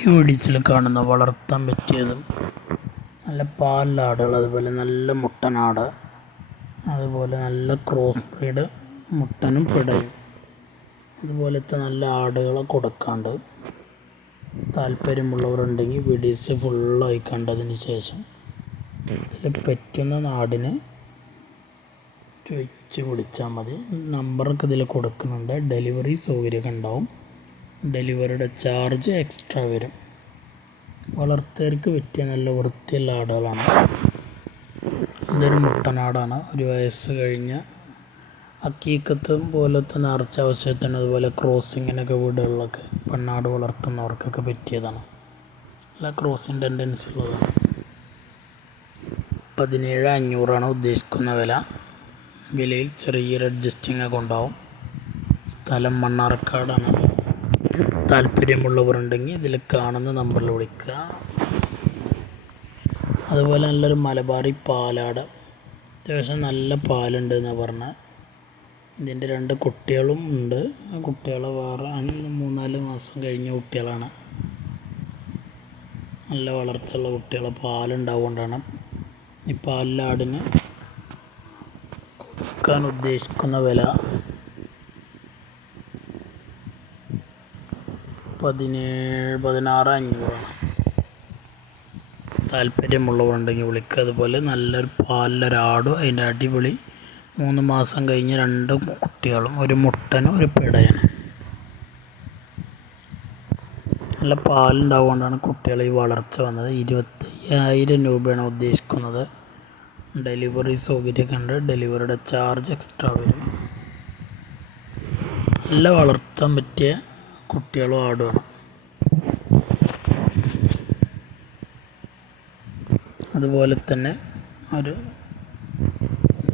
ഈ വീഡിയോസിൽ കാണുന്ന വളർത്താൻ പറ്റിയതും നല്ല പാലാടുകൾ അതുപോലെ നല്ല മുട്ടനാട് അതുപോലെ നല്ല ക്രോസ് ബ്രീഡ് മുട്ടനും പിടയും. അതുപോലത്തെ നല്ല ആടുകളെ കൊടുക്കാണ്ട് താല്പര്യമുള്ളവരുണ്ടെങ്കിൽ വീഡിയോസ് ഫുള്ളായി കണ്ടതിന് ശേഷം ഇതിൽ പറ്റുന്ന നാടിനെ ചോദിച്ച് വിളിച്ചാൽ മതി. നമ്പറൊക്കെ ഇതിൽ കൊടുക്കുന്നുണ്ട്. ഡെലിവറി സൗകര്യമൊക്കെ ഉണ്ടാവും. ഡെലിവറിയുടെ ചാർജ് എക്സ്ട്രാ വരും. വളർത്തവർക്ക് പറ്റിയ നല്ല വൃത്തിയുള്ള ആടുകളാണ്. ഇതൊരു മുട്ടനാടാണ്. ഒരു വയസ്സ് കഴിഞ്ഞ അക്കീക്കത്ത് പോലത്തെ നേർച്ച ആവശ്യത്തിന് അതുപോലെ ക്രോസിങ്ങിനൊക്കെ വീടുകളിലൊക്കെ പെണ്ണാട് വളർത്തുന്നവർക്കൊക്കെ പറ്റിയതാണ്. നല്ല ക്രോസിങ് ടെൻഡൻസി ഉള്ളതാണ്. പതിനേഴ് അഞ്ഞൂറാണ് ഉദ്ദേശിക്കുന്ന വില. വിലയിൽ ചെറിയൊരു അഡ്ജസ്റ്റിംഗ് ഒക്കെ ഉണ്ടാവും. സ്ഥലം മണ്ണാർക്കാടാണ്. താല്പര്യമുള്ളവരുണ്ടെങ്കിൽ ഇതിൽ കാണുന്ന നമ്പറിൽ വിളിക്കുക. അതുപോലെ നല്ലൊരു മലബാറി പാലാട്. അത്യാവശ്യം നല്ല പാലുണ്ട് എന്ന് പറഞ്ഞത്. ഇതിന്റെ രണ്ട് കുട്ടികളും ഉണ്ട്. ആ കുട്ടികളെ വേറെ മൂന്നാൽ മാസം കഴിഞ്ഞ കുട്ടികളാണ്. നല്ല വളർച്ചയുള്ള കുട്ടികളെ പാലുണ്ടാവുകൊണ്ടാണ് ഈ പാലിലാടിന് കൊടുക്കാൻ ഉദ്ദേശിക്കുന്ന വില പതിനേഴ് പതിനാറ് അഞ്ഞൂറാണ് താല്പര്യമുള്ളവരുണ്ടെങ്കിൽ വിളിക്കുക അതുപോലെ നല്ലൊരു പാലൊരാടും അതിന്റെ അടിപൊളി മൂന്ന് മാസം കഴിഞ്ഞ് രണ്ട് കുട്ടികളും ഒരു മുട്ടനും ഒരു പിടയനും. നല്ല പാലുണ്ടാവുകൊണ്ടാണ് കുട്ടികൾ ഈ വളർച്ച വന്നത്. ഇരുപത്തയ്യായിരം രൂപയാണ് ഉദ്ദേശിക്കുന്നത്. ഡെലിവറി സൗകര്യമൊക്കെ ഉണ്ട്. ഡെലിവറിയുടെ ചാർജ് എക്സ്ട്രാ വരും. നല്ല വളർത്താൻ പറ്റിയ കുട്ടികളും ആടുകയാണ് അതുപോലെ തന്നെ ഒരു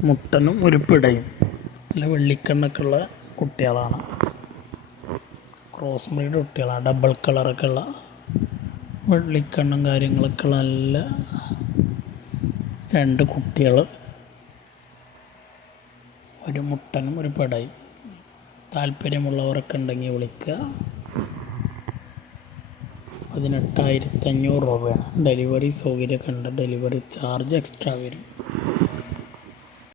മുട്ടനും ഒരു പിടയും നല്ല വെള്ളിക്കണ്ണൊക്കെ ഉള്ള കുട്ടികളാണ്. ക്രോസ് ബ്രീഡ് കുട്ടികളാണ്. ഡബിൾ കളറൊക്കെ ഉള്ള വെള്ളിക്കണ്ണും കാര്യങ്ങളൊക്കെ ഉള്ള നല്ല രണ്ട് കുട്ടികൾ ഒരു മുട്ടനും ഒരു പിടയും. താല്പര്യമുള്ളവരൊക്കെ ഉണ്ടെങ്കിൽ വിളിക്കുക. പതിനെട്ടായിരത്തി അഞ്ഞൂറ് രൂപയാണ്. ഡെലിവറി സൗകര്യമൊക്കെ ഉണ്ട് ഡെലിവറി ചാർജ് എക്സ്ട്രാ വരും.